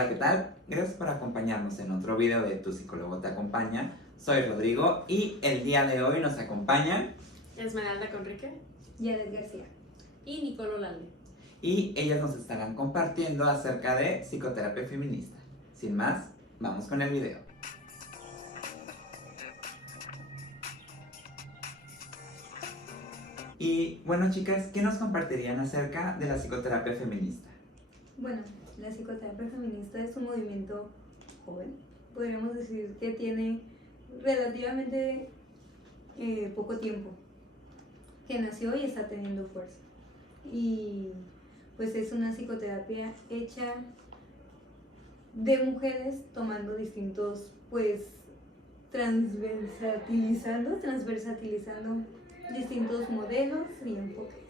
Hola, ¿qué tal? Gracias por acompañarnos en otro video de Tu Psicólogo Te Acompaña. Soy Rodrigo y el día de hoy nos acompañan Esmeralda Conrique, Yaret García y Nicolo Lalde. y ellas nos estarán compartiendo acerca de psicoterapia feminista. Sin más, vamos con el video. Y bueno, chicas, ¿qué nos compartirían acerca de la psicoterapia feminista? Bueno, la psicoterapia feminista es un movimiento joven. Podríamos decir que tiene relativamente poco tiempo, que nació y está teniendo fuerza. Y pues es una psicoterapia hecha de mujeres tomando distintos, pues transversatilizando distintos modelos y enfoques.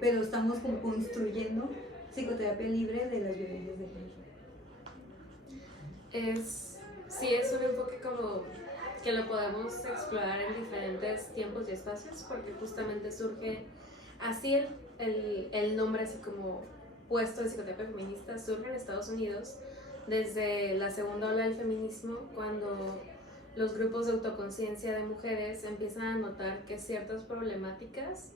Pero estamos como construyendo psicoterapia libre de las violencias de género. Es un enfoque como que lo podemos explorar en diferentes tiempos y espacios, porque justamente surge así el nombre así como puesto de psicoterapia feminista surge en Estados Unidos desde la segunda ola del feminismo, cuando los grupos de autoconciencia de mujeres empiezan a notar que ciertas problemáticas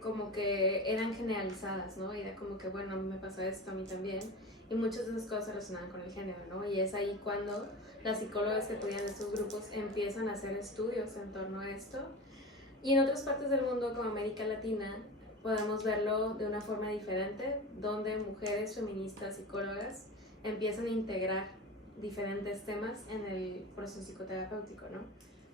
como que eran generalizadas, ¿no? Y era como que, bueno, a mí me pasa esto, a mí también. Y muchas de esas cosas se relacionaban con el género, ¿no? Y es ahí cuando las psicólogas que estudian estos grupos empiezan a hacer estudios en torno a esto. Y en otras partes del mundo, como América Latina, podemos verlo de una forma diferente, donde mujeres feministas, psicólogas, empiezan a integrar diferentes temas en el proceso psicoterapéutico, ¿no?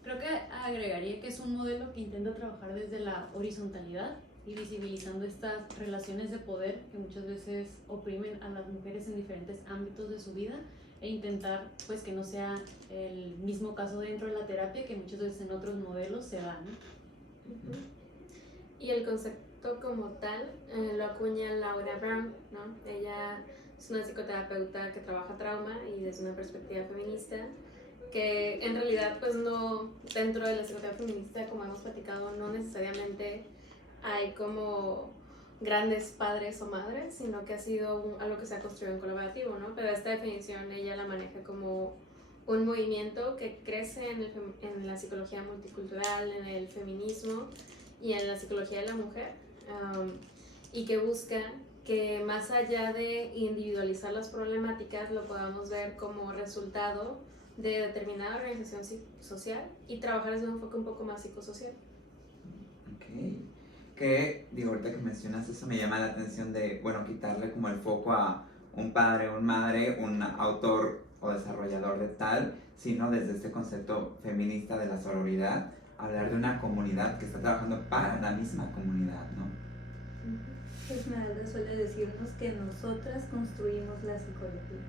Creo que agregaría que es un modelo que intenta trabajar desde la horizontalidad y visibilizando estas relaciones de poder que muchas veces oprimen a las mujeres en diferentes ámbitos de su vida, e intentar pues que no sea el mismo caso dentro de la terapia que muchas veces en otros modelos se da, ¿no? Y el concepto como tal lo acuña Laura Brown, ¿no? Ella es una psicoterapeuta que trabaja trauma y desde una perspectiva feminista, que en realidad pues no, dentro de la psicoterapia feminista, como hemos platicado, no necesariamente hay como grandes padres o madres, sino que ha sido algo que se ha construido en colaborativo, ¿no? Pero esta definición ella la maneja como un movimiento que crece en la psicología multicultural, en el feminismo y en la psicología de la mujer, y que busca que más allá de individualizar las problemáticas, lo podamos ver como resultado de determinada organización social y trabajar desde un enfoque un poco más psicosocial. Ok. Que, digo, ahorita que mencionas eso me llama la atención de, bueno, quitarle como el foco a un padre, una madre, un autor o desarrollador de tal, sino desde este concepto feminista de la sororidad, hablar de una comunidad que está trabajando para la misma comunidad, ¿no? Esmeralda suele decirnos que nosotras construimos la psicología.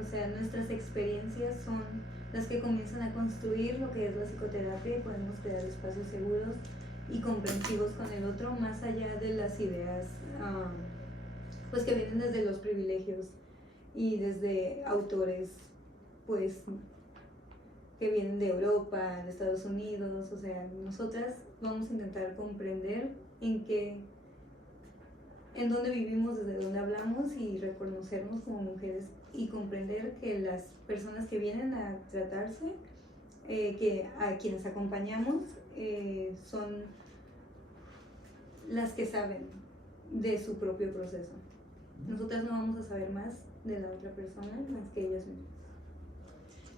O sea, nuestras experiencias son las que comienzan a construir lo que es la psicoterapia y podemos crear espacios seguros y comprensivos con el otro, más allá de las ideas pues que vienen desde los privilegios y desde autores pues que vienen de Europa, de Estados Unidos. O sea, nosotras vamos a intentar comprender en dónde vivimos, desde dónde hablamos, y reconocernos como mujeres y comprender que las personas que vienen a tratarse, que a quienes acompañamos, son las que saben de su propio proceso. Nosotras no vamos a saber más de la otra persona más que ellas mismas.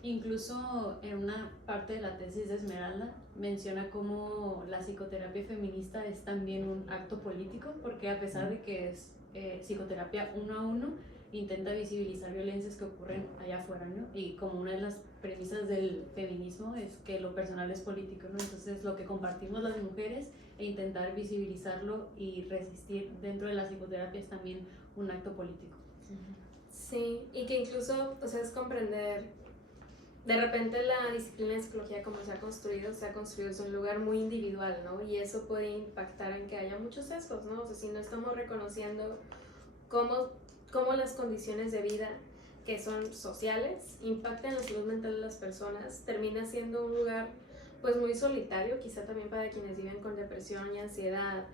Incluso en una parte de la tesis de Esmeralda menciona cómo la psicoterapia feminista es también un acto político, porque a pesar de que es psicoterapia uno a uno, intenta visibilizar violencias que ocurren allá afuera, ¿no? Y como una de las premisas del feminismo es que lo personal es político, ¿no? Entonces lo que compartimos las mujeres e intentar visibilizarlo y resistir dentro de la psicoterapia es también un acto político. Sí, y que incluso, o sea, es comprender, de repente la disciplina de psicología como se ha construido desde un lugar muy individual, ¿no? Y eso puede impactar en que haya muchos sesgos, ¿no? O sea, si no estamos reconociendo cómo las condiciones de vida que son sociales impactan la salud mental de las personas, termina siendo un lugar pues muy solitario, quizá también para quienes viven con depresión y ansiedad,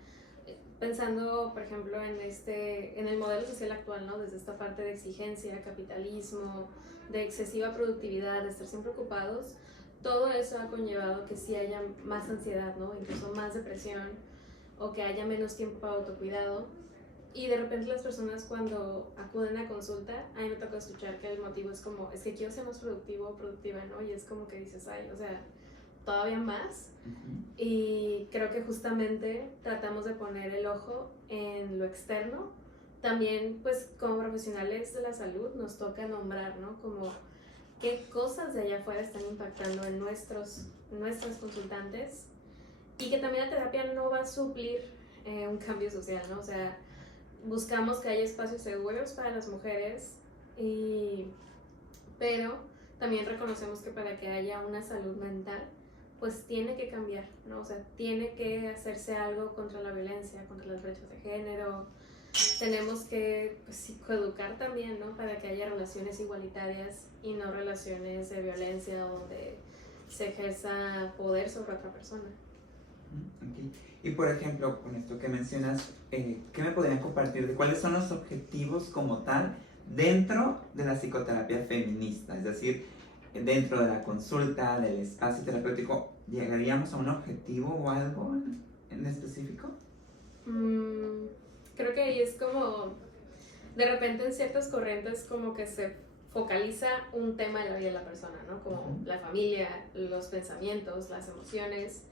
pensando, por ejemplo, en el modelo social actual, ¿no? Desde esta parte de exigencia, capitalismo, de excesiva productividad, de estar siempre ocupados, todo eso ha conllevado que sí haya más ansiedad, ¿no? Incluso más depresión, o que haya menos tiempo para autocuidado. Y de repente las personas cuando acuden a consulta, a mí me toca escuchar que el motivo es como, es que quiero ser más productivo o productiva, ¿no? Y es como que dices, ay, o sea, todavía más. Y creo que justamente tratamos de poner el ojo en lo externo. También, pues, como profesionales de la salud, nos toca nombrar, ¿no? Como qué cosas de allá afuera están impactando en nuestros consultantes, y que también la terapia no va a suplir un cambio social, ¿no? O sea, buscamos que haya espacios seguros para las mujeres, pero también reconocemos que para que haya una salud mental, pues tiene que cambiar, ¿no? O sea, tiene que hacerse algo contra la violencia, contra las brechas de género. Tenemos que, pues, psicoeducar también, ¿no? Para que haya relaciones igualitarias y no relaciones de violencia donde se ejerza poder sobre otra persona. Okay. Y por ejemplo, con esto que mencionas, ¿qué me podrían compartir de cuáles son los objetivos como tal dentro de la psicoterapia feminista? Es decir, dentro de la consulta, del espacio terapéutico, ¿llegaríamos a un objetivo o algo en específico? Creo que ahí es como, de repente en ciertas corrientes como que se focaliza un tema en la vida de la persona, ¿no? Como la familia, los pensamientos, las emociones.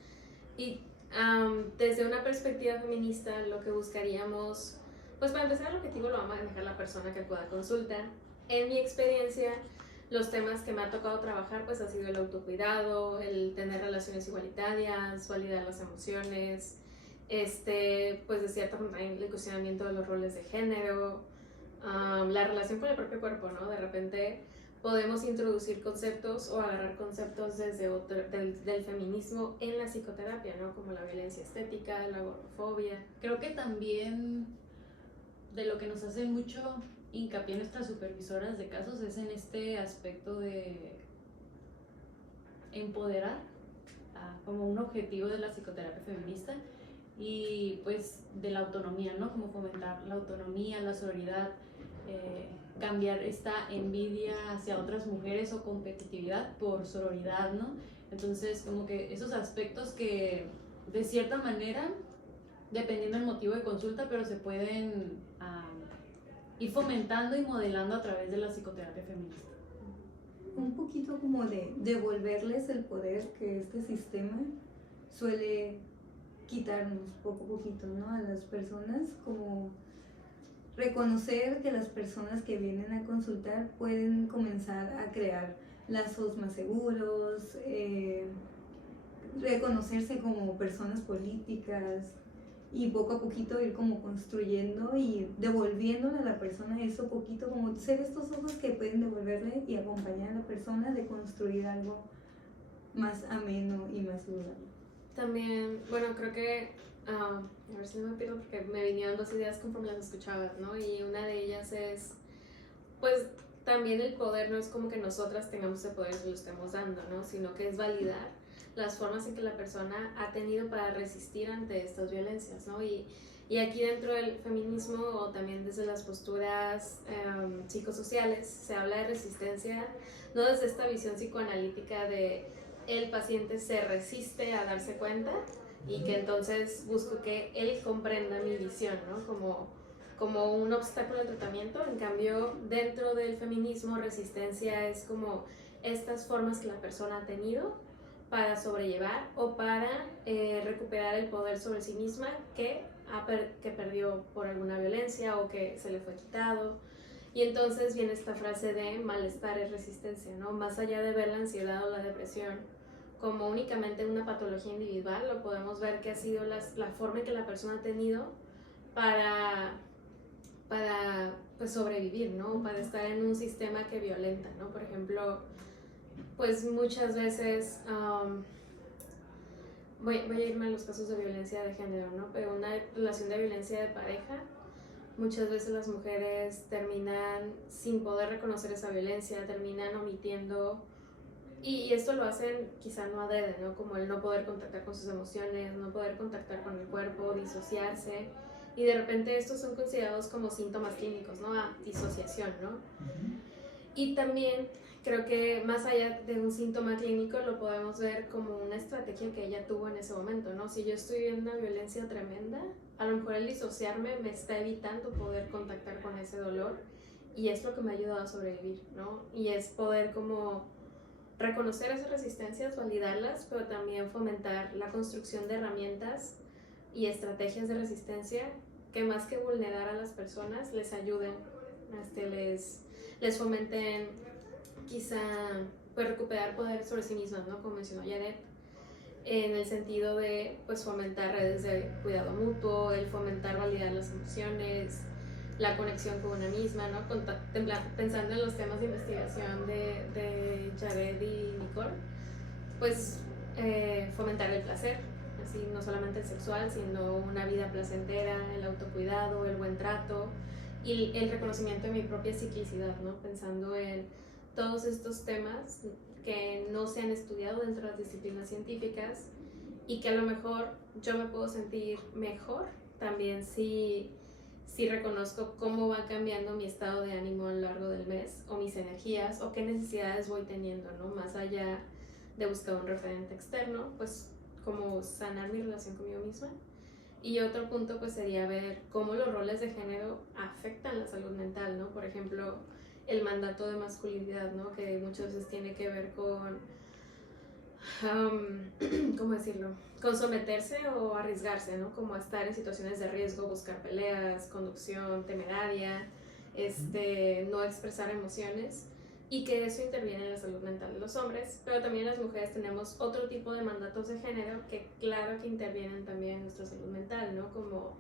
Y desde una perspectiva feminista lo que buscaríamos, pues para empezar el objetivo lo va a manejar la persona que acuda a consulta. En mi experiencia, los temas que me ha tocado trabajar pues ha sido el autocuidado, el tener relaciones igualitarias, validar las emociones, pues de cierta manera el cuestionamiento de los roles de género, la relación con el propio cuerpo, ¿no? De repente podemos introducir conceptos o agarrar conceptos desde del feminismo en la psicoterapia, ¿no? Como la violencia estética, la gordofobia. Creo que también de lo que nos hace mucho hincapié nuestras supervisoras de casos es en este aspecto de empoderar como un objetivo de la psicoterapia feminista, y pues de la autonomía, ¿no? Como fomentar la autonomía, la sororidad, cambiar esta envidia hacia otras mujeres o competitividad por sororidad, ¿no? Entonces, como que esos aspectos que de cierta manera, dependiendo del motivo de consulta, pero se pueden ir fomentando y modelando a través de la psicoterapia feminista. Un poquito como de devolverles el poder que este sistema suele quitarnos poco a poquito, ¿no? A las personas, como reconocer que las personas que vienen a consultar pueden comenzar a crear lazos más seguros, reconocerse como personas políticas, y poco a poquito ir como construyendo y devolviéndole a la persona eso poquito, como ser estos ojos que pueden devolverle y acompañar a la persona de construir algo más ameno y más saludable. También, bueno, creo que, a ver si no me pierdo porque me vinieron dos ideas conforme las escuchabas, ¿no? Y una de ellas es, pues, también el poder no es como que nosotras tengamos ese poder y lo estemos dando, ¿no? Sino que es validar las formas en que la persona ha tenido para resistir ante estas violencias, ¿no? Y aquí dentro del feminismo o también desde las posturas psicosociales se habla de resistencia, no desde esta visión psicoanalítica de el paciente se resiste a darse cuenta y que entonces busco que él comprenda mi visión, ¿no? Como un obstáculo al tratamiento. En cambio, dentro del feminismo, resistencia es como estas formas que la persona ha tenido para sobrellevar o para recuperar el poder sobre sí misma que perdió por alguna violencia o que se le fue quitado. Y entonces viene esta frase de malestar es resistencia, ¿no? Más allá de ver la ansiedad o la depresión como únicamente una patología individual, lo podemos ver que ha sido la forma que la persona ha tenido para pues sobrevivir, ¿no? Para estar en un sistema que violenta, ¿no? Por ejemplo, pues muchas veces, voy a irme a los casos de violencia de género, ¿no? Pero una relación de violencia de pareja, muchas veces las mujeres terminan sin poder reconocer esa violencia, terminan omitiendo, y esto lo hacen quizá no adrede, ¿no? Como el no poder contactar con sus emociones, no poder contactar con el cuerpo, disociarse, Y de repente estos son considerados como síntomas clínicos, ¿no? A disociación, ¿no? Y también creo que más allá de un síntoma clínico lo podemos ver como una estrategia que ella tuvo en ese momento, ¿no? Si yo estoy viendo una violencia tremenda, a lo mejor el disociarme me está evitando poder contactar con ese dolor y es lo que me ha ayudado a sobrevivir, ¿no? Y es poder como reconocer esas resistencias, validarlas, pero también fomentar la construcción de herramientas y estrategias de resistencia que más que vulnerar a las personas les ayuden, les fomenten quizá pues recuperar poder sobre sí mismas, ¿no? Como mencionó Yaret, en el sentido de pues fomentar redes de cuidado mutuo, el fomentar validar las emociones, la conexión con una misma, ¿no? Pensando en los temas de investigación de Jared y Nicole, pues fomentar el placer, así no solamente el sexual, sino una vida placentera, el autocuidado, el buen trato y el reconocimiento de mi propia ciclicidad, ¿no? Pensando en todos estos temas que no se han estudiado dentro de las disciplinas científicas y que a lo mejor yo me puedo sentir mejor también si reconozco cómo va cambiando mi estado de ánimo a lo largo del mes o mis energías o qué necesidades voy teniendo, ¿no? Más allá de buscar un referente externo, pues como sanar mi relación conmigo misma. Y otro punto pues sería ver cómo los roles de género afectan la salud mental, ¿no? Por ejemplo, el mandato de masculinidad, ¿no? Que muchas veces tiene que ver con, ¿cómo decirlo? Con someterse o arriesgarse, ¿no? Como estar en situaciones de riesgo, buscar peleas, conducción temeraria, no expresar emociones y que eso interviene en la salud mental de los hombres, pero también las mujeres tenemos otro tipo de mandatos de género que claro que intervienen también en nuestra salud mental, ¿no? Como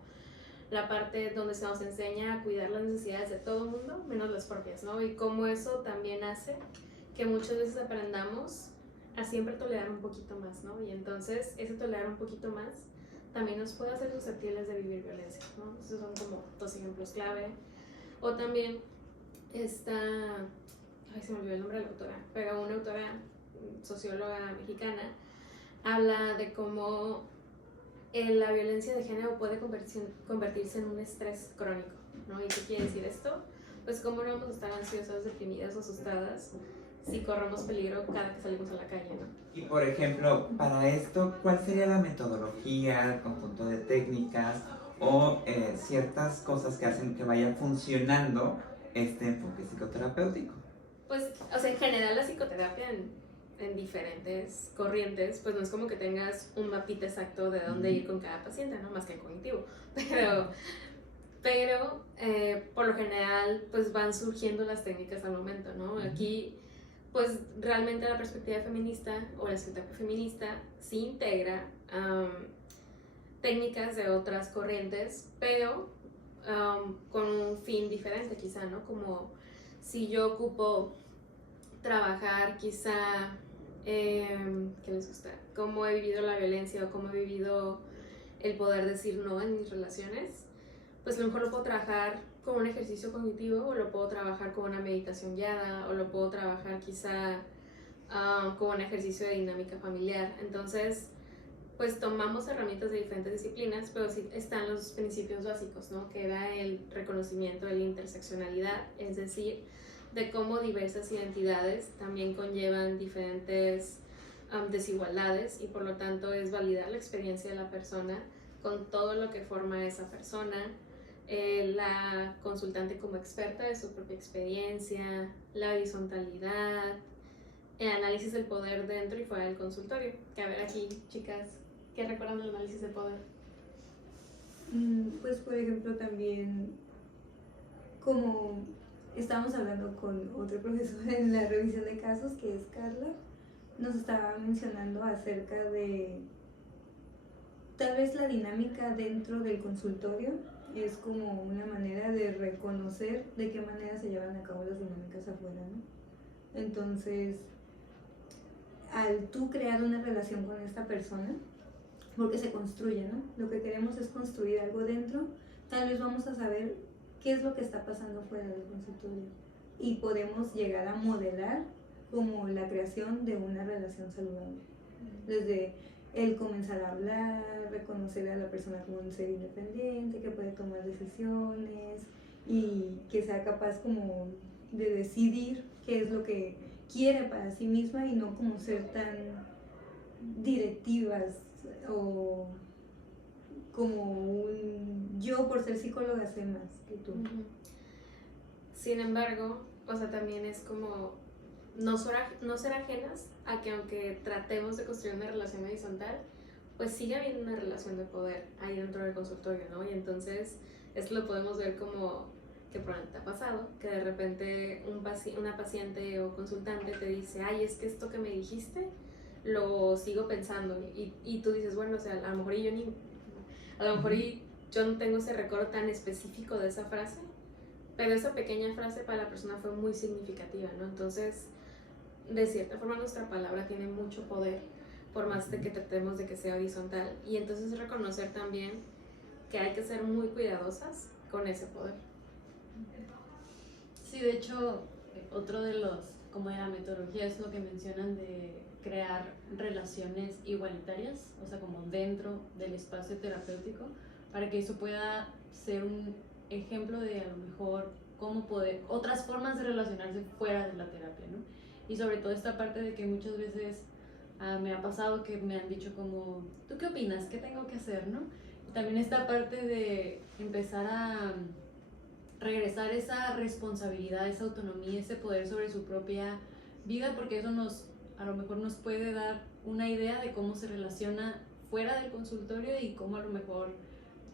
la parte donde se nos enseña a cuidar las necesidades de todo el mundo, menos las propias, ¿no? Y cómo eso también hace que muchas veces aprendamos a siempre tolerar un poquito más, ¿no? Y entonces ese tolerar un poquito más también nos puede hacer susceptibles de vivir violencia, ¿no? Esos son como dos ejemplos clave. O también se me olvidó el nombre de la autora, pero una autora socióloga mexicana habla de cómo la violencia de género puede convertirse en un estrés crónico, ¿no? ¿Y qué quiere decir esto? Pues cómo no vamos a estar ansiosas, deprimidas o asustadas si corremos peligro cada que salimos a la calle, ¿no? Y por ejemplo, para esto, ¿cuál sería la metodología, el conjunto de técnicas o ciertas cosas que hacen que vaya funcionando este enfoque psicoterapéutico? Pues, o sea, en general la psicoterapia en diferentes corrientes, pues no es como que tengas un mapita exacto de dónde ir con cada paciente, ¿no? Más que el cognitivo. Pero por lo general, pues van surgiendo las técnicas al momento, ¿no? Aquí, pues realmente la perspectiva feminista o la psicoterapia feminista sí integra técnicas de otras corrientes, pero con un fin diferente quizá, ¿no? Como si yo ocupo trabajar quizá, ¿qué les gusta? Cómo he vivido la violencia o cómo he vivido el poder decir no en mis relaciones, pues a lo mejor lo puedo trabajar con un ejercicio cognitivo o lo puedo trabajar con una meditación guiada o lo puedo trabajar quizá con un ejercicio de dinámica familiar. Entonces, pues tomamos herramientas de diferentes disciplinas, pero sí están los principios básicos, ¿no? Que era el reconocimiento de la interseccionalidad, es decir, de cómo diversas identidades también conllevan diferentes desigualdades y por lo tanto es validar la experiencia de la persona con todo lo que forma esa persona, la consultante como experta de su propia experiencia, la horizontalidad, el análisis del poder dentro y fuera del consultorio. Que a ver aquí, chicas, ¿qué recuerdan del análisis de poder? Pues por ejemplo también, como estábamos hablando con otro profesor en la revisión de casos, que es Carla, nos estaba mencionando acerca de tal vez la dinámica dentro del consultorio es como una manera de reconocer de qué manera se llevan a cabo las dinámicas afuera, ¿no? Entonces, al tú crear una relación con esta persona, porque se construye, ¿no? Lo que queremos es construir algo dentro, tal vez vamos a saber qué es lo que está pasando fuera del consultorio y podemos llegar a modelar como la creación de una relación saludable. Desde el comenzar a hablar, reconocer a la persona como un ser independiente, que puede tomar decisiones y que sea capaz como de decidir qué es lo que quiere para sí misma y no como ser tan directivas o como un yo por ser psicóloga sé más que tú. Sin embargo, o sea, también es como no ser ajenas a que aunque tratemos de construir una relación horizontal, pues sigue habiendo una relación de poder ahí dentro del consultorio, ¿no? Y entonces esto lo podemos ver como que probablemente te ha pasado, que de repente una paciente o consultante te dice, ay, es que esto que me dijiste lo sigo pensando y tú dices, bueno, o sea, a lo mejor yo no tengo ese recuerdo tan específico de esa frase, pero esa pequeña frase para la persona fue muy significativa, ¿no? Entonces, de cierta forma nuestra palabra tiene mucho poder, por más de que tratemos de que sea horizontal, y entonces reconocer también que hay que ser muy cuidadosas con ese poder. Sí, de hecho, otro de los, como de la metodología es lo que mencionan de crear relaciones igualitarias, o sea, como dentro del espacio terapéutico, para que eso pueda ser un ejemplo de a lo mejor cómo poder, otras formas de relacionarse fuera de la terapia, ¿no? Y sobre todo esta parte de que muchas veces me ha pasado que me han dicho como, ¿tú qué opinas? ¿Qué tengo que hacer, no? Y también esta parte de empezar a regresar esa responsabilidad, esa autonomía, ese poder sobre su propia vida, porque eso a lo mejor nos puede dar una idea de cómo se relaciona fuera del consultorio y cómo a lo mejor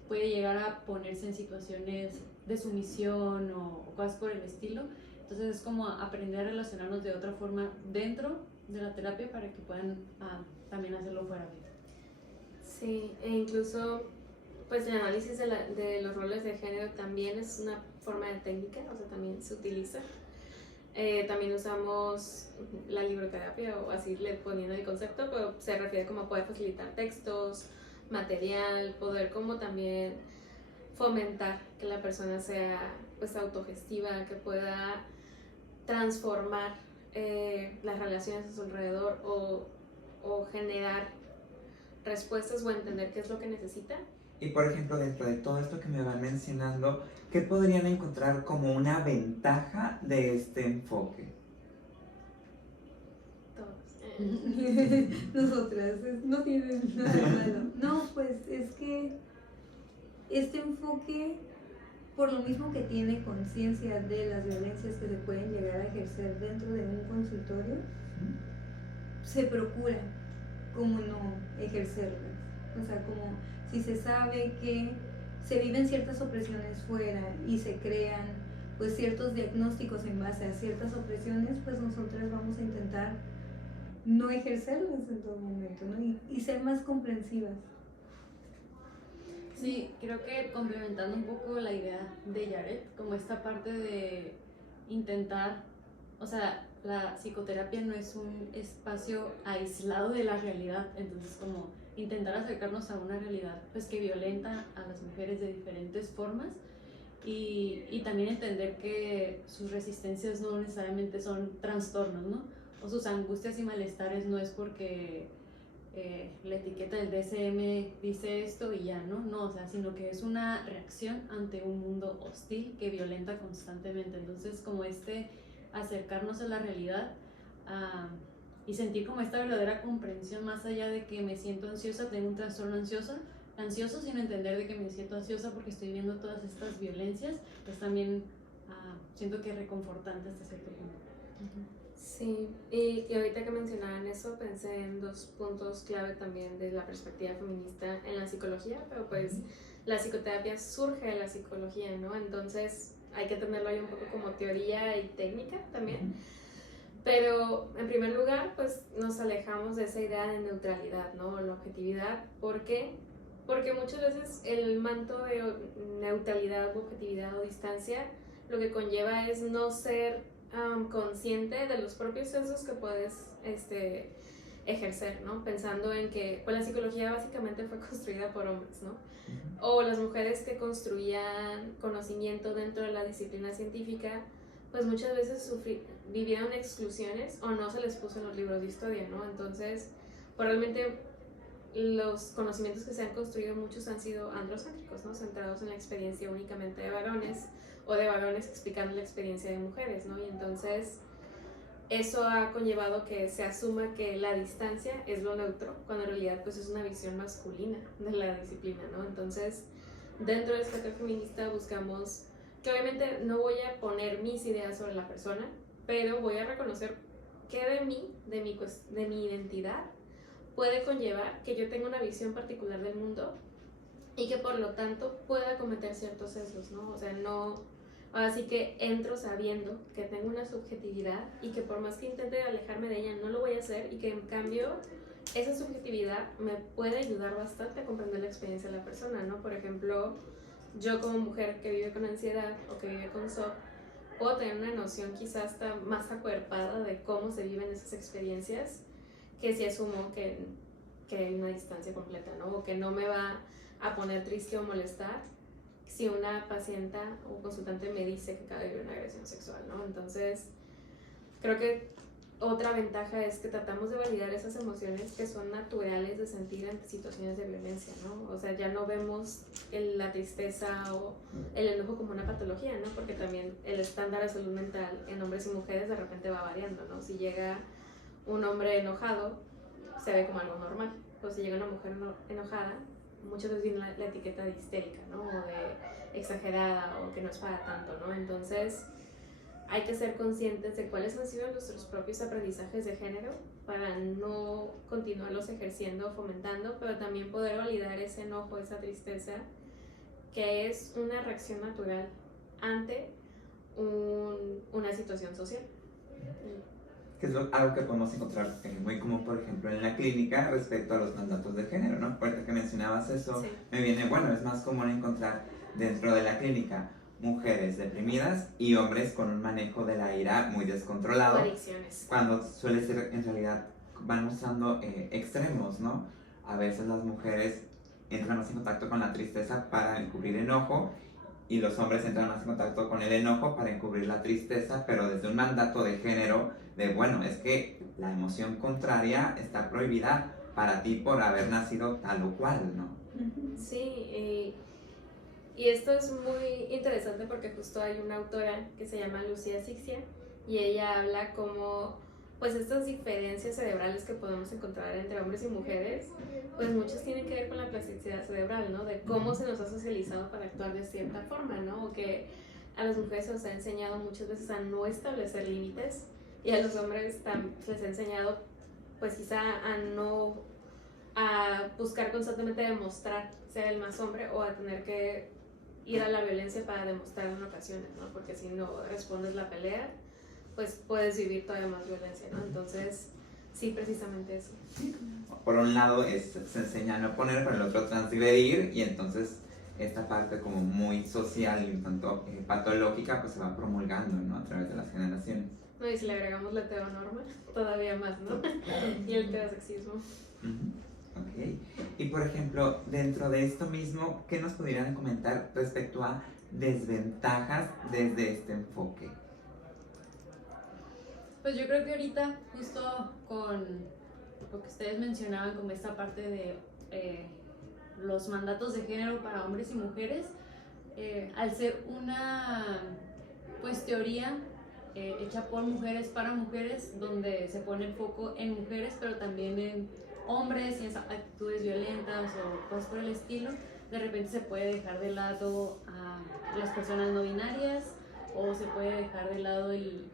puede llegar a ponerse en situaciones de sumisión o cosas por el estilo. Entonces es como aprender a relacionarnos de otra forma dentro de la terapia para que puedan también hacerlo fuera de. Sí, e incluso pues el análisis de los roles de género también es una forma de técnica, o sea, también se utiliza. También usamos la libroterapia o así le poniendo el concepto, pero se refiere como a poder facilitar textos, material, poder como también fomentar que la persona sea pues autogestiva, que pueda transformar las relaciones a su alrededor o generar respuestas o entender qué es lo que necesita. Y por ejemplo, dentro de todo esto que me van mencionando, ¿qué podrían encontrar como una ventaja de este enfoque? Todos. Nosotras, no tienen nada de malo. No, pues es que este enfoque, por lo mismo que tiene conciencia de las violencias que se pueden llegar a ejercer dentro de un consultorio, se procura como no ejercerlas. O sea, como si se sabe que se viven ciertas opresiones fuera y se crean pues ciertos diagnósticos en base a ciertas opresiones, pues nosotras vamos a intentar no ejercerlas en todo momento, ¿no? Y ser más comprensivas. Sí, creo que complementando un poco la idea de Yaret, como esta parte de intentar, o sea, la psicoterapia no es un espacio aislado de la realidad, entonces como intentar acercarnos a una realidad pues que violenta a las mujeres de diferentes formas y también entender que sus resistencias no necesariamente son trastornos, ¿no? O sus angustias y malestares no es porque la etiqueta del DSM dice esto y ya, ¿no? O sea, sino que es una reacción ante un mundo hostil que violenta constantemente. Entonces, como acercarnos a la realidad y sentir como esta verdadera comprensión más allá de que me siento ansiosa, tengo un trastorno ansioso, sino entender de que me siento ansiosa porque estoy viendo todas estas violencias, pues también siento que es reconfortante hasta cierto punto. Sí, y ahorita que mencionaban eso, pensé en dos puntos clave también de la perspectiva feminista en la psicología, pero pues la psicoterapia surge de la psicología, ¿no? Entonces hay que tenerlo ahí un poco como teoría y técnica también. Pero en primer lugar, pues nos alejamos de esa idea de neutralidad, ¿no? La objetividad. ¿Por qué? Porque muchas veces el manto de neutralidad, objetividad o distancia lo que conlleva es no ser consciente de los propios sesgos que puedes ejercer, ¿no? Pensando en que pues, la psicología básicamente fue construida por hombres, ¿no? O las mujeres que construían conocimiento dentro de la disciplina científica, pues muchas veces vivieron exclusiones o no se les puso en los libros de historia, ¿no? Entonces, pues realmente los conocimientos que se han construido muchos han sido androcéntricos, ¿no? Centrados en la experiencia únicamente de varones o de varones explicando la experiencia de mujeres, ¿no? Y entonces eso ha conllevado que se asuma que la distancia es lo neutro, cuando en realidad pues es una visión masculina de la disciplina, ¿no? Entonces, dentro del espectro feminista buscamos que obviamente no voy a poner mis ideas sobre la persona, pero voy a reconocer que de mí, de mi identidad, puede conllevar que yo tenga una visión particular del mundo y que por lo tanto pueda cometer ciertos sesgos, ¿no? O sea, no, así que entro sabiendo que tengo una subjetividad y que por más que intente alejarme de ella no lo voy a hacer, y que en cambio esa subjetividad me puede ayudar bastante a comprender la experiencia de la persona, ¿no? Por ejemplo, yo como mujer que vive con ansiedad o que vive con SOP, puedo tener una noción quizás hasta más acuerpada de cómo se viven esas experiencias, que si asumo que hay una distancia completa, ¿no? O que no me va a poner triste o molestar si una paciente o consultante me dice que acaba de vivir una agresión sexual, ¿no? Entonces, creo que otra ventaja es que tratamos de validar esas emociones que son naturales de sentir ante situaciones de violencia, ¿no? O sea, ya no vemos la tristeza o el enojo como una patología, ¿no? Porque también el estándar de salud mental en hombres y mujeres de repente va variando, ¿no? Si llega un hombre enojado, se ve como algo normal. O si llega una mujer enojada, muchas veces viene la etiqueta de histérica, ¿no? O de exagerada, o que no es para tanto, ¿no? Entonces, hay que ser conscientes de cuáles han sido nuestros propios aprendizajes de género para no continuarlos ejerciendo o fomentando, pero también poder validar ese enojo, esa tristeza, que es una reacción natural ante una situación social. Que es algo que podemos encontrar muy común, por ejemplo, en la clínica respecto a los mandatos de género, ¿no? Ahorita que mencionabas eso, Sí. me viene, bueno, es más común encontrar dentro de la clínica mujeres deprimidas y hombres con un manejo de la ira muy descontrolado, O adicciones. cuando suele ser, en realidad, van usando extremos, ¿no? A veces las mujeres entran más en contacto con la tristeza para encubrir enojo, y los hombres entran más en contacto con el enojo para encubrir la tristeza, pero desde un mandato de género de, bueno, es que la emoción contraria está prohibida para ti por haber nacido tal o cual, ¿no? Sí, y esto es muy interesante porque justo hay una autora que se llama Lucía Sixia, y ella habla como pues estas diferencias cerebrales que podemos encontrar entre hombres y mujeres, pues muchas tienen que ver con la plasticidad cerebral, ¿no? De cómo se nos ha socializado para actuar de cierta forma, ¿no? O que a las mujeres se nos ha enseñado muchas veces a no establecer límites, y a los hombres les ha enseñado pues quizá a buscar constantemente demostrar ser el más hombre, o a tener que ir a la violencia para demostrar en ocasiones, ¿no? Porque si no respondes la pelea, pues puedes vivir todavía más violencia, ¿no? Entonces, sí, precisamente eso. Por un lado se enseña a no poner, por el otro transgredir, y entonces esta parte como muy social y un tanto patológica pues se va promulgando, ¿no? A través de las generaciones. No, y si le agregamos la heteronorma, todavía más, ¿no? Y el heterosexismo. Ok. Y por ejemplo, dentro de esto mismo, ¿qué nos pudieran comentar respecto a desventajas desde este enfoque? Pues yo creo que ahorita, justo con lo que ustedes mencionaban, como esta parte de los mandatos de género para hombres y mujeres, al ser una pues teoría hecha por mujeres para mujeres, donde se pone el foco en mujeres, pero también en hombres y en actitudes violentas o cosas por el estilo, de repente se puede dejar de lado a las personas no binarias, o se puede dejar de lado el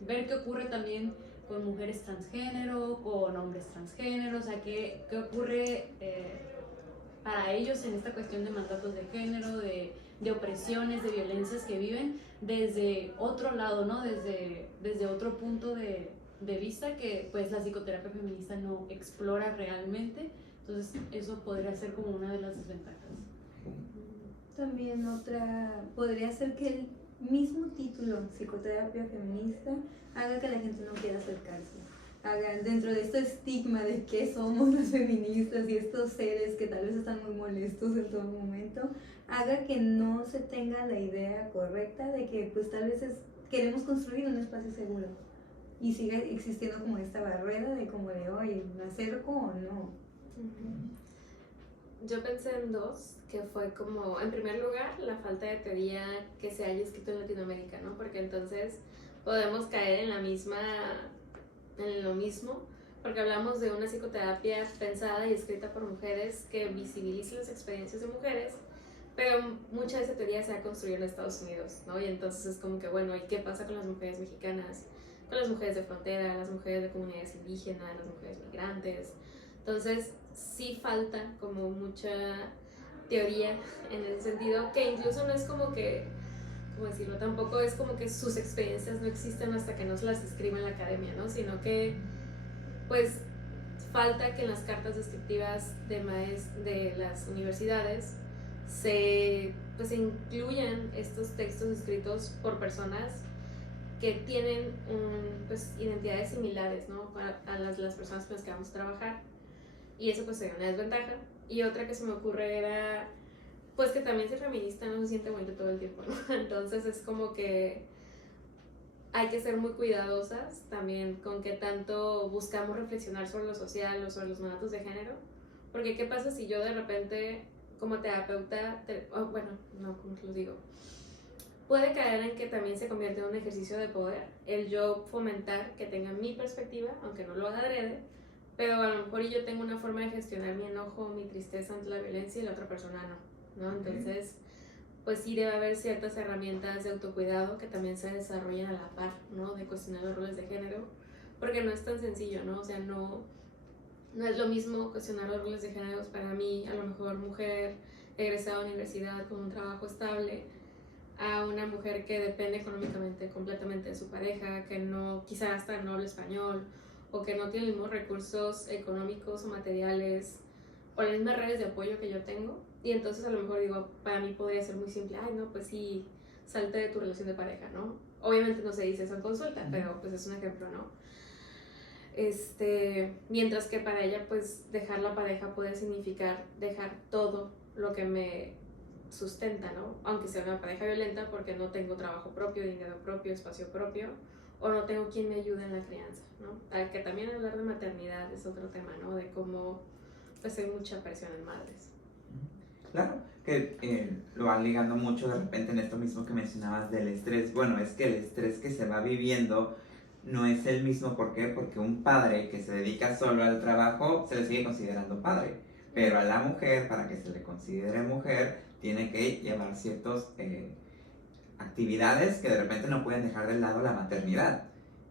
ver qué ocurre también con mujeres transgénero, con hombres transgénero, o sea, qué ocurre para ellos en esta cuestión de mandatos de género, de opresiones, de violencias que viven desde otro lado, ¿no? Desde otro punto de vista que pues la psicoterapia feminista no explora realmente. Entonces eso podría ser como una de las desventajas. También otra podría ser que el mismo título, psicoterapia feminista, haga que la gente no quiera acercarse. Haga, dentro de este estigma de que somos las feministas y estos seres que tal vez están muy molestos en todo momento, haga que no se tenga la idea correcta de que pues tal vez queremos construir un espacio seguro, y siga existiendo como esta barrera de como de, oye, ¿me acerco o no? Yo pensé en dos, que fue como, en primer lugar, la falta de teoría que se haya escrito en Latinoamérica, ¿no? Porque entonces podemos caer en lo mismo, porque hablamos de una psicoterapia pensada y escrita por mujeres que visibilice las experiencias de mujeres, pero mucha de esa teoría se ha construido en Estados Unidos, ¿no? Y entonces es como que, bueno, ¿y qué pasa con las mujeres mexicanas? Con las mujeres de frontera, las mujeres de comunidades indígenas, las mujeres migrantes. Entonces, sí falta como mucha teoría en ese sentido, que incluso no es como que, ¿cómo decirlo? Tampoco es como que sus experiencias no existen hasta que no se las escriba en la academia, ¿no? Sino que, pues, falta que en las cartas descriptivas de las universidades pues, se incluyan estos textos escritos por personas que tienen pues, identidades similares, ¿no? A las personas con las que vamos a trabajar. Y eso pues sería una desventaja. Y otra que se me ocurre era pues que también ser feminista no se siente bonito todo el tiempo, ¿no? Entonces es como que hay que ser muy cuidadosas también con qué tanto buscamos reflexionar sobre lo social o sobre los mandatos de género. Porque qué pasa si yo de repente como terapeuta, bueno, no, ¿cómo te lo digo? Puede caer en que también se convierte en un ejercicio de poder, el yo fomentar que tengan mi perspectiva, aunque no lo haga adrede, pero a lo mejor yo tengo una forma de gestionar mi enojo, mi tristeza ante la violencia y la otra persona no, ¿no? Entonces, pues sí debe haber ciertas herramientas de autocuidado que también se desarrollen a la par, ¿no? De cuestionar los roles de género, porque no es tan sencillo, ¿no? O sea, no es lo mismo cuestionar los roles de género para mí, a lo mejor mujer egresada a universidad con un trabajo estable, a una mujer que depende económicamente completamente de su pareja, que no, quizás hasta no habla español, o que no tiene los mismos recursos económicos o materiales, o las mismas redes de apoyo que yo tengo. Y entonces a lo mejor digo, para mí podría ser muy simple, ay no, pues sí, salte de tu relación de pareja, ¿no? Obviamente no se dice eso en consulta, pero pues es un ejemplo, ¿no? Mientras que para ella pues dejar la pareja puede significar dejar todo lo que me sustenta, ¿no? Aunque sea una pareja violenta, porque no tengo trabajo propio, dinero propio, espacio propio, o no tengo quien me ayude en la crianza, ¿no? Que también hablar de maternidad es otro tema, ¿no? De cómo pues hay mucha presión en madres. Claro, que lo van ligando mucho de repente en esto mismo que mencionabas del estrés. Bueno, es que el estrés que se va viviendo no es el mismo. ¿Por qué? Porque un padre que se dedica solo al trabajo se le sigue considerando padre. Pero a la mujer, para que se le considere mujer, tiene que llevar ciertas actividades que de repente no pueden dejar de lado la maternidad.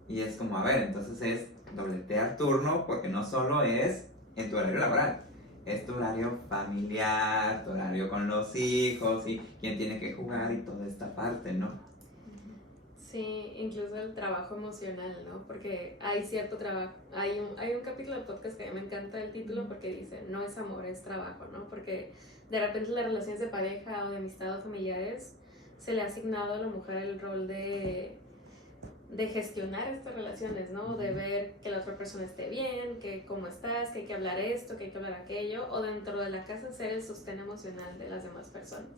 Y es como, a ver, entonces es dobletear turno, porque no solo es en tu horario laboral, es tu horario familiar, tu horario con los hijos y quién tiene que jugar y toda esta parte, ¿no? Sí, incluso el trabajo emocional, ¿no? Porque hay cierto trabajo, hay un capítulo del podcast que a mí me encanta el título porque dice, no es amor, es trabajo, ¿no? Porque de repente las relaciones de pareja o de amistad o familiares se le ha asignado a la mujer el rol de gestionar estas relaciones, ¿no? De ver que la otra persona esté bien, que cómo estás, que hay que hablar esto, que hay que hablar aquello, o dentro de la casa ser el sostén emocional de las demás personas.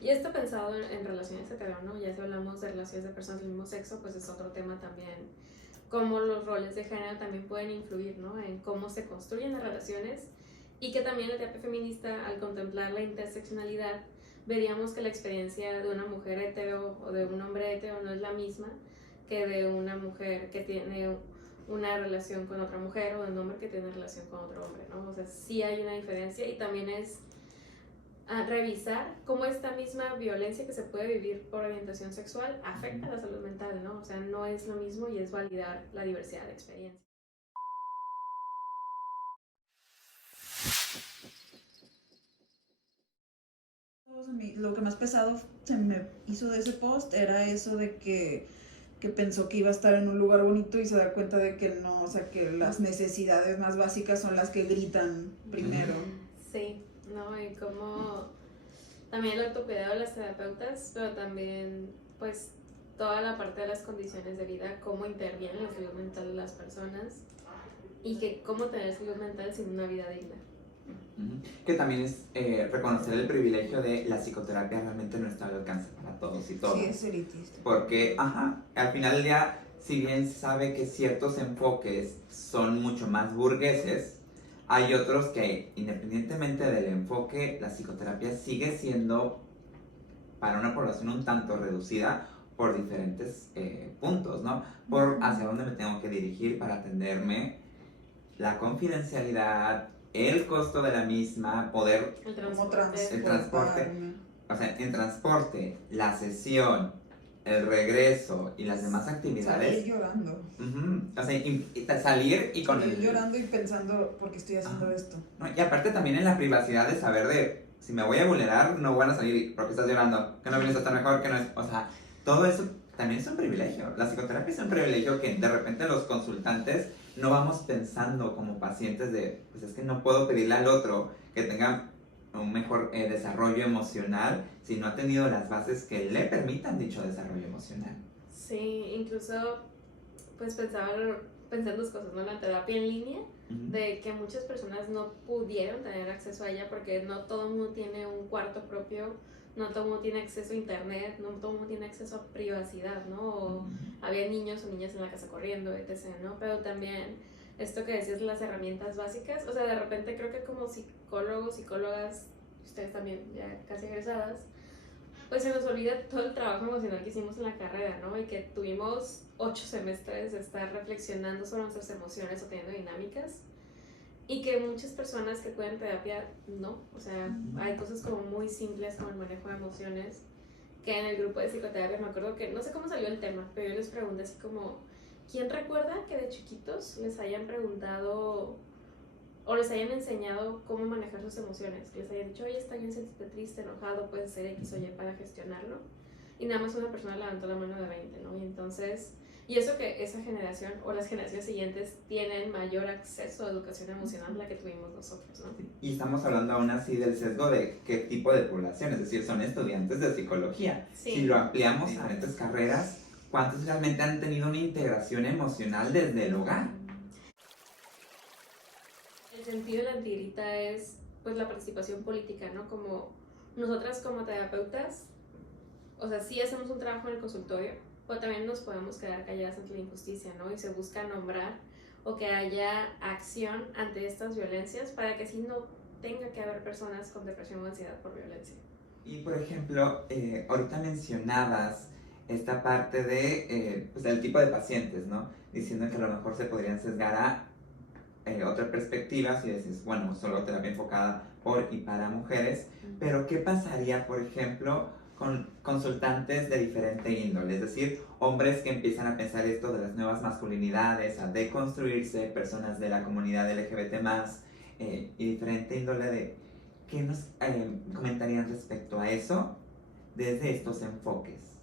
Y esto pensado en relaciones hetero, ¿no? Ya si hablamos de relaciones de personas del mismo sexo, pues es otro tema también, cómo los roles de género también pueden influir, ¿no? En cómo se construyen las relaciones, y que también la terapia feminista, al contemplar la interseccionalidad, veríamos que la experiencia de una mujer hetero o de un hombre hetero no es la misma que de una mujer que tiene una relación con otra mujer o de un hombre que tiene una relación con otro hombre, ¿no? O sea, sí hay una diferencia, y también es revisar cómo esta misma violencia que se puede vivir por orientación sexual afecta a la salud mental, ¿no? O sea, no es lo mismo, y es validar la diversidad de experiencias. Lo que más pesado se me hizo de ese post era eso de que pensó que iba a estar en un lugar bonito y se da cuenta de que no, o sea, que las necesidades más básicas son las que gritan primero. Sí, ¿no? Y como también el autocuidado de las terapeutas, pero también pues toda la parte de las condiciones de vida, cómo interviene la salud mental de las personas, y que cómo tener salud mental sin una vida digna. Que también es reconocer el privilegio de la psicoterapia realmente no está al alcance para todos y todas. Sí, es elitista. Porque, al final del día, si bien sabe que ciertos enfoques son mucho más burgueses, Hay otros que, independientemente del enfoque, la psicoterapia sigue siendo para una población un tanto reducida por diferentes puntos, ¿no? Por hacia dónde me tengo que dirigir para atenderme, la confidencialidad, el costo de la misma, poder, El Como transporte. el transporte, o sea, en transporte, la sesión, el regreso y las demás actividades. Salir llorando. O sea, salir y con Salir llorando y pensando, ¿por qué estoy haciendo esto? ¿no? Y aparte también en la privacidad de saber de, si me voy a vulnerar, no van a salir porque estás llorando, que no vienes a estar mejor, que no es, o sea, todo eso también es un privilegio. La psicoterapia es un privilegio que de repente los consultantes no vamos pensando como pacientes de, pues es que no puedo pedirle al otro que tenga un mejor desarrollo emocional si no ha tenido las bases que le permitan dicho desarrollo emocional. Sí, incluso pues pensé en dos cosas, ¿no? La terapia en línea, de que muchas personas no pudieron tener acceso a ella porque no todo el mundo tiene un cuarto propio, no todo el mundo tiene acceso a internet, no todo el mundo tiene acceso a privacidad, ¿no? O había niños o niñas en la casa corriendo, etc., ¿no? Pero también esto que decías de las herramientas básicas, o sea, de repente creo que como psicólogos, psicólogas, ustedes también ya casi egresadas, pues se nos olvida todo el trabajo emocional que hicimos en la carrera, ¿no? Y que tuvimos 8 semestres de estar reflexionando sobre nuestras emociones o teniendo dinámicas. Y que muchas personas que pueden terapia no. O sea, hay cosas como muy simples como el manejo de emociones. Que en el grupo de psicoterapia me acuerdo que, no sé cómo salió el tema, pero yo les pregunté así como, ¿quién recuerda que de chiquitos les hayan preguntado o les hayan enseñado cómo manejar sus emociones? Que les hayan dicho, oye, está bien sentirte triste, enojado, puedes hacer X o Y para gestionarlo. Y nada más una persona levantó la mano de 20, ¿no? Y entonces, y eso que esa generación o las generaciones siguientes tienen mayor acceso a educación emocional de la que tuvimos nosotros, ¿no? Y estamos hablando aún así del sesgo de qué tipo de población, es decir, son estudiantes de psicología. Sí. Si lo ampliamos a diferentes carreras, ¿cuántos realmente han tenido una integración emocional desde el hogar? El sentido de la antigrita es pues la participación política, ¿no? Como nosotras como terapeutas, o sea, sí hacemos un trabajo en el consultorio, pero también nos podemos quedar calladas ante la injusticia, ¿no? Y se busca nombrar o que haya acción ante estas violencias para que así no tenga que haber personas con depresión o ansiedad por violencia. Y por ejemplo, ahorita mencionabas esta parte de, pues, del tipo de pacientes, ¿no? Diciendo que a lo mejor se podrían sesgar a otra perspectiva si dices, bueno, solo terapia enfocada por y para mujeres, pero ¿qué pasaría, por ejemplo, con consultantes de diferente índole? Es decir, hombres que empiezan a pensar esto de las nuevas masculinidades, a deconstruirse, personas de la comunidad LGBT+, y diferente índole de... ¿Qué nos comentarían respecto a eso desde estos enfoques?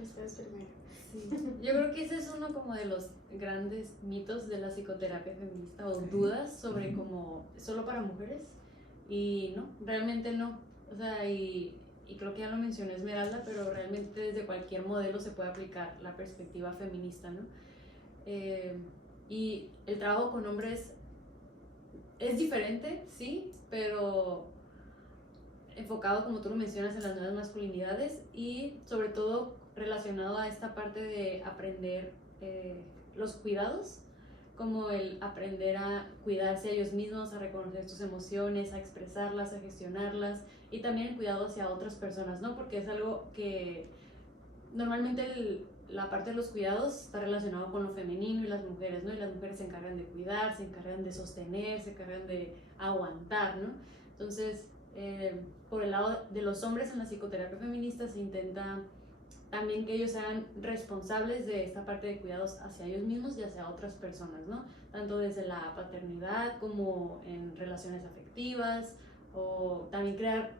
Ustedes primero. Sí. Yo creo que ese es uno como de los grandes mitos de la psicoterapia feminista o dudas sobre como solo para mujeres y no, realmente no. O sea, y creo que ya lo mencionó Esmeralda, pero realmente desde cualquier modelo se puede aplicar la perspectiva feminista, ¿no? Y el trabajo con hombres es diferente, sí, pero enfocado, como tú lo mencionas, en las nuevas masculinidades y sobre todo relacionado a esta parte de aprender los cuidados, como el aprender a cuidarse a ellos mismos, a reconocer sus emociones, a expresarlas, a gestionarlas y también el cuidado hacia otras personas, ¿no? Porque es algo que normalmente la parte de los cuidados está relacionado con lo femenino y las mujeres, ¿no? Y las mujeres se encargan de cuidar, se encargan de sostener, se encargan de aguantar, ¿no? Entonces, por el lado de los hombres en la psicoterapia feminista se intenta también que ellos sean responsables de esta parte de cuidados hacia ellos mismos y hacia otras personas, ¿no? Tanto desde la paternidad como en relaciones afectivas, o también crear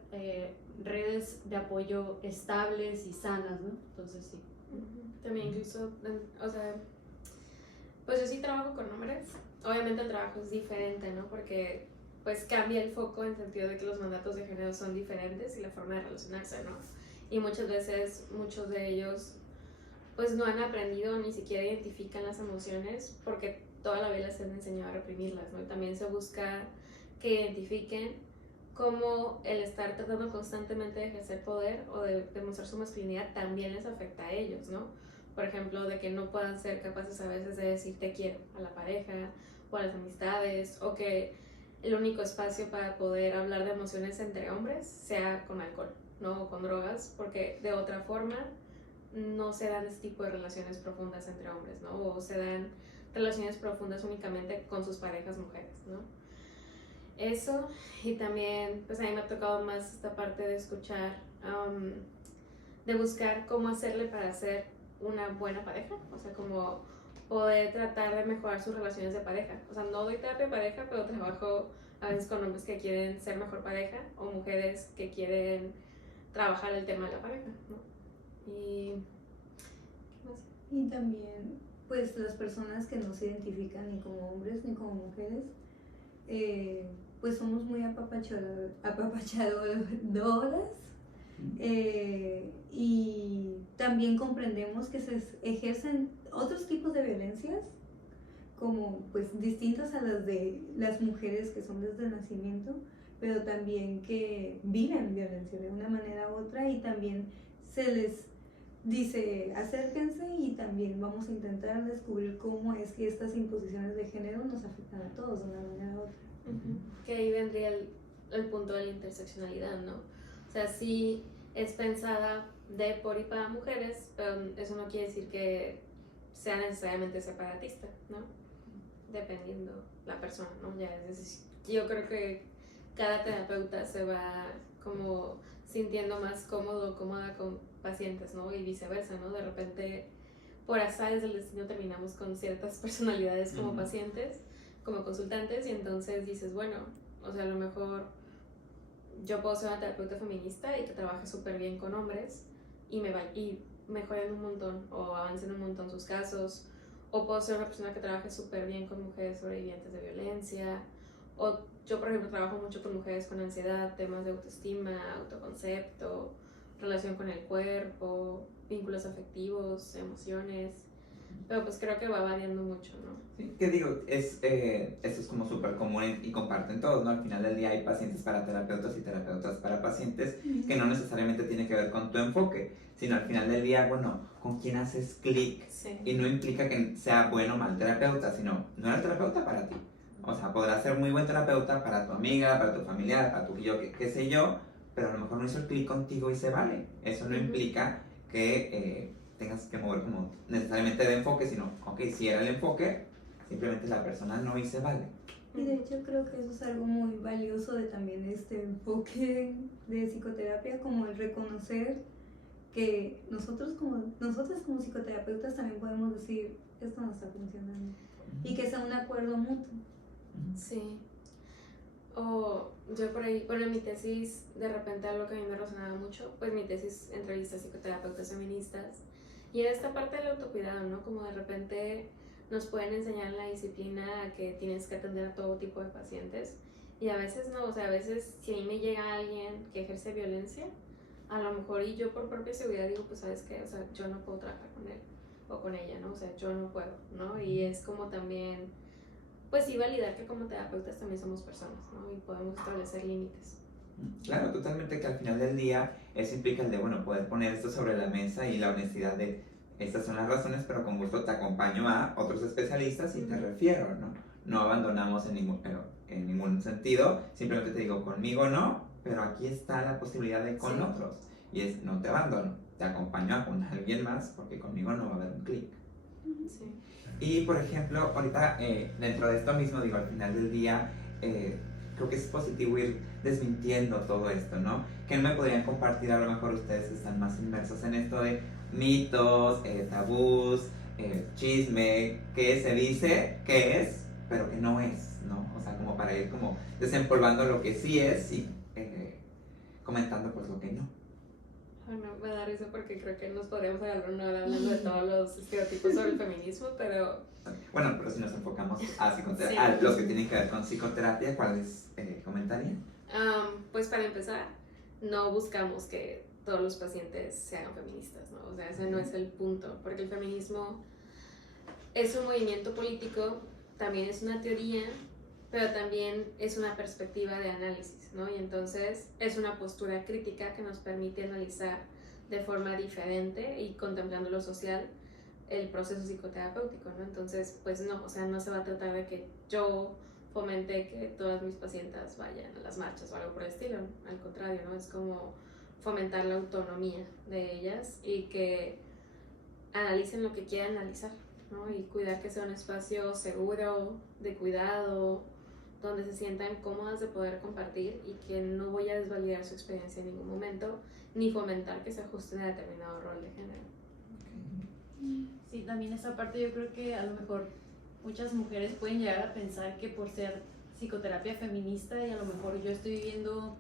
redes de apoyo estables y sanas, ¿no? Entonces sí. También incluso, o sea, pues yo sí trabajo con hombres, obviamente el trabajo es diferente, ¿no? Porque pues cambia el foco en sentido de que los mandatos de género son diferentes y la forma de relacionarse, ¿no? Y muchas veces muchos de ellos pues no han aprendido ni siquiera identifican las emociones porque toda la vida les han enseñado a reprimirlas, ¿no? Y también se busca que identifiquen cómo el estar tratando constantemente de ejercer poder o de demostrar su masculinidad también les afecta a ellos, ¿no? Por ejemplo, de que no puedan ser capaces a veces de decir te quiero a la pareja o a las amistades, o que el único espacio para poder hablar de emociones entre hombres sea con alcohol, ¿no? O con drogas, porque de otra forma no se dan este tipo de relaciones profundas entre hombres, ¿no? O se dan relaciones profundas únicamente con sus parejas mujeres, ¿no? Eso, y también, pues a mí me ha tocado más esta parte de escuchar, de buscar cómo hacerle para ser una buena pareja, o sea, como poder tratar de mejorar sus relaciones de pareja. O sea, no doy terapia de pareja, pero trabajo a veces con hombres que quieren ser mejor pareja o mujeres que quieren trabajar el tema de la pareja, ¿no? Y ¿qué más? Y también, pues las personas que no se identifican ni como hombres ni como mujeres, pues somos muy apapachadoras, y también comprendemos que se ejercen otros tipos de violencias, como pues distintas a las de las mujeres que son desde el nacimiento, pero también que viven violencia de una manera u otra, y también se les dice acérquense y también vamos a intentar descubrir cómo es que estas imposiciones de género nos afectan a todos de una manera u otra. Que ahí vendría el punto de la interseccionalidad, ¿no? O sea, sí es pensada de por y para mujeres, pero eso no quiere decir que sea necesariamente separatista, ¿no? Dependiendo la persona, ¿no? Ya, es decir, yo creo que cada terapeuta se va como sintiendo más cómodo o cómoda con pacientes, ¿no? Y viceversa, ¿no? De repente, por azares del destino terminamos con ciertas personalidades como pacientes, como consultantes, y entonces dices, bueno, o sea, a lo mejor yo puedo ser una terapeuta feminista y que trabaje súper bien con hombres y mejoren un montón o avancen un montón sus casos, o puedo ser una persona que trabaje súper bien con mujeres sobrevivientes de violencia, o yo por ejemplo trabajo mucho con mujeres con ansiedad, temas de autoestima, autoconcepto, relación con el cuerpo, vínculos afectivos, emociones, pero pues creo que va variando mucho, ¿no? Sí, que digo, esto es como súper común y comparten todos, ¿no? Al final del día hay pacientes para terapeutas y terapeutas para pacientes, que no necesariamente tiene que ver con tu enfoque, sino al final del día, bueno, con quién haces clic. Sí. Y no implica que sea bueno o mal terapeuta, sino no era el terapeuta para ti. O sea, podrá ser muy buen terapeuta para tu amiga, para tu familiar, para tu qué sé yo, pero a lo mejor no hizo el clic contigo y se vale. Eso no implica que tengas que mover como necesariamente de enfoque, sino, ok, si era el enfoque, simplemente la persona no y se vale. Y de hecho creo que eso es algo muy valioso de también este enfoque de psicoterapia, como el reconocer que nosotras como psicoterapeutas también podemos decir, esto no está funcionando, y que sea un acuerdo mutuo. Sí. O yo por ahí, bueno, en mi tesis, de repente algo que a mí me resonaba mucho, pues mi tesis entrevista a psicoterapeutas feministas, y era esta parte del autocuidado, ¿no? Como de repente nos pueden enseñar en la disciplina a que tienes que atender a todo tipo de pacientes, y a veces no, o sea, a veces si a mí me llega alguien que ejerce violencia, a lo mejor y yo por propia seguridad digo, pues sabes qué, o sea, yo no puedo trabajar con él o con ella, ¿no? O sea, yo no puedo, ¿no? Y es como también, pues sí, validar que como terapeutas también somos personas, ¿no? Y podemos establecer límites. Claro, totalmente, que al final del día eso implica el de, bueno, poder poner esto sobre la mesa y la honestidad de, estas son las razones, pero con gusto te acompaño a otros especialistas y te refiero, ¿no? No abandonamos en ningún sentido, simplemente te digo, conmigo no, pero aquí está la posibilidad de con otros. Y es, no te abandono, te acompaño a con alguien más, porque conmigo no va a haber un clic. Sí. Y por ejemplo, ahorita dentro de esto mismo, digo, al final del día, creo que es positivo ir desmintiendo todo esto, ¿no? ¿Qué me podrían compartir? A lo mejor ustedes que están más inmersos en esto de mitos, tabús, chisme, que se dice que es, pero que no es, ¿no? O sea, como para ir como desempolvando lo que sí es y comentando pues lo que no. Bueno, me da risa porque creo que nos podríamos agarrar una hora hablando de todos los estereotipos sobre el feminismo, pero... Bueno, pero si nos enfocamos a psicoterapia, a los que tienen que ver con psicoterapia, ¿cuáles comentarían? Pues para empezar, no buscamos que todos los pacientes sean feministas, ¿no? O sea, ese no es el punto, porque el feminismo es un movimiento político, también es una teoría, pero también es una perspectiva de análisis, ¿no? Y entonces es una postura crítica que nos permite analizar de forma diferente y contemplando lo social el proceso psicoterapéutico, ¿no? Entonces, pues no, o sea, no se va a tratar de que yo fomente que todas mis pacientes vayan a las marchas o algo por el estilo. Al contrario, ¿no? Es como fomentar la autonomía de ellas y que analicen lo que quieran analizar, ¿no? Y cuidar que sea un espacio seguro, de cuidado, donde se sientan cómodas de poder compartir y que no voy a desvalidar su experiencia en ningún momento, ni fomentar que se ajusten a determinado rol de género. Sí, también esa parte yo creo que a lo mejor muchas mujeres pueden llegar a pensar que por ser psicoterapia feminista y a lo mejor yo estoy viviendo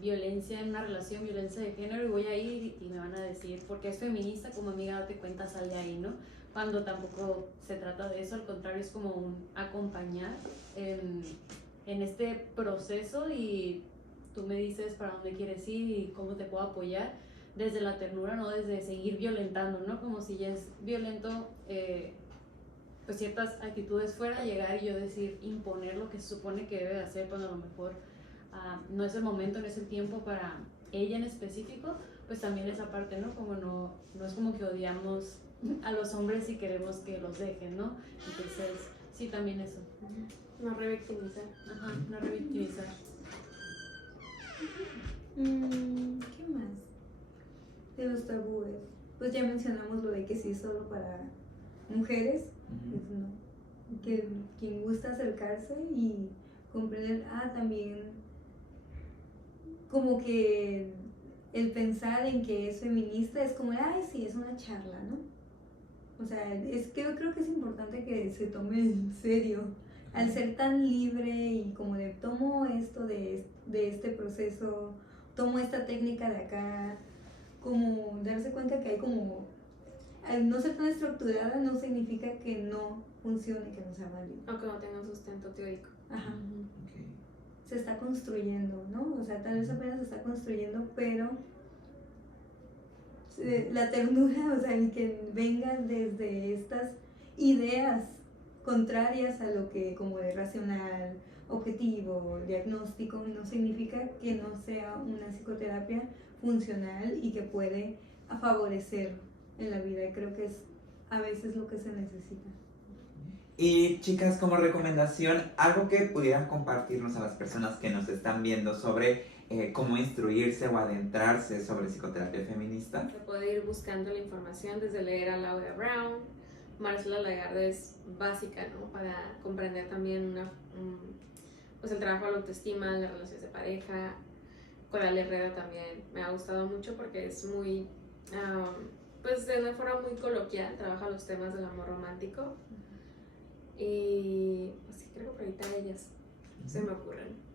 violencia en una relación, violencia de género, y voy a ir y me van a decir, porque es feminista, como amiga, date cuenta, sal de ahí, ¿no? Cuando tampoco se trata de eso, al contrario, es como un acompañar en este proceso y tú me dices para dónde quieres ir y cómo te puedo apoyar desde la ternura, no desde seguir violentando, ¿no? Como si ya es violento pues ciertas actitudes fuera, llegar y yo decir, imponer lo que se supone que debe de hacer cuando a lo mejor no es el momento, no es el tiempo para ella en específico, pues también esa parte, ¿no? Como no es como que odiamos a los hombres y queremos que los dejen, ¿no? Entonces, sí, también eso. No revictimizar. Ajá, no revictimizar. ¿Qué más? De los tabúes. Pues ya mencionamos lo de que sí es solo para mujeres, pues no. Que quien gusta acercarse y comprender, también como que el pensar en que es feminista es como, sí, es una charla, ¿no? O sea, es que yo creo que es importante que se tome en serio. Al ser tan libre y como de tomo esto de este proceso, tomo esta técnica de acá, como darse cuenta que hay como, al no ser tan estructurada no significa que no funcione, que no sea válido. O que no tenga un sustento teórico. Ajá. Se está construyendo, ¿no? O sea, tal vez apenas se está construyendo, pero la ternura, o sea, el que vengan desde estas ideas contrarias a lo que como de racional, objetivo, diagnóstico, no significa que no sea una psicoterapia funcional y que puede favorecer en la vida, y creo que es a veces lo que se necesita. Y chicas, como recomendación, algo que pudieran compartirnos a las personas que nos están viendo sobre cómo instruirse o adentrarse sobre psicoterapia feminista. Se puede ir buscando la información desde leer a Laura Brown. Marcela Lagarde es básica, ¿no? Para comprender también pues el trabajo de la autoestima, las relaciones de pareja. Coral Herrera también me ha gustado mucho porque es muy, pues de una forma muy coloquial, trabaja los temas del amor romántico. Y pues sí, creo que ahorita ellas se me ocurren.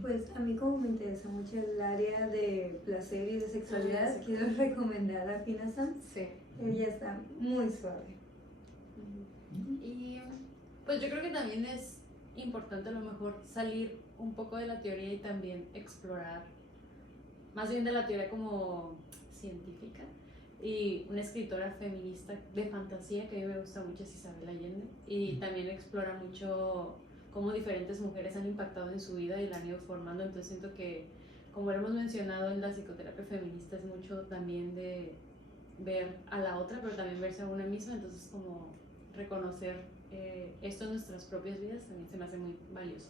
Pues a mí como me interesa mucho el área de placer y de sexualidad, Sí. quiero recomendar a Fina Sam. Sí. Ella está muy suave. Y pues yo creo que también es importante a lo mejor salir un poco de la teoría y también explorar, más bien de la teoría como científica. Y una escritora feminista de fantasía que a mí me gusta mucho es Isabel Allende, y también explora mucho cómo diferentes mujeres han impactado en su vida y la han ido formando. Entonces siento que, como hemos mencionado en la psicoterapia feminista, es mucho también de ver a la otra, pero también verse a una misma. Entonces como reconocer esto en nuestras propias vidas también se me hace muy valioso.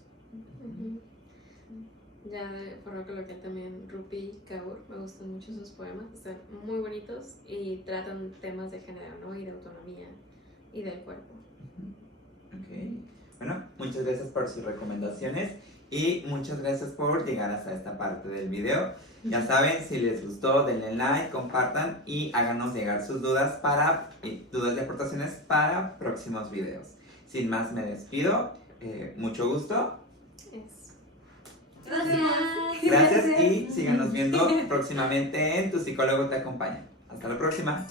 Ya de forma coloquial también Rupi Kaur, me gustan mucho sus poemas, están muy bonitos y tratan temas de género, ¿no? Y de autonomía y del cuerpo. Ok. Bueno, muchas gracias por sus recomendaciones y muchas gracias por llegar hasta esta parte del video. Ya saben, si les gustó, denle like, compartan y háganos llegar sus dudas dudas y aportaciones para próximos videos. Sin más, me despido. Mucho gusto. Gracias. Gracias y síganos viendo próximamente en Tu Psicólogo Te Acompaña. Hasta la próxima.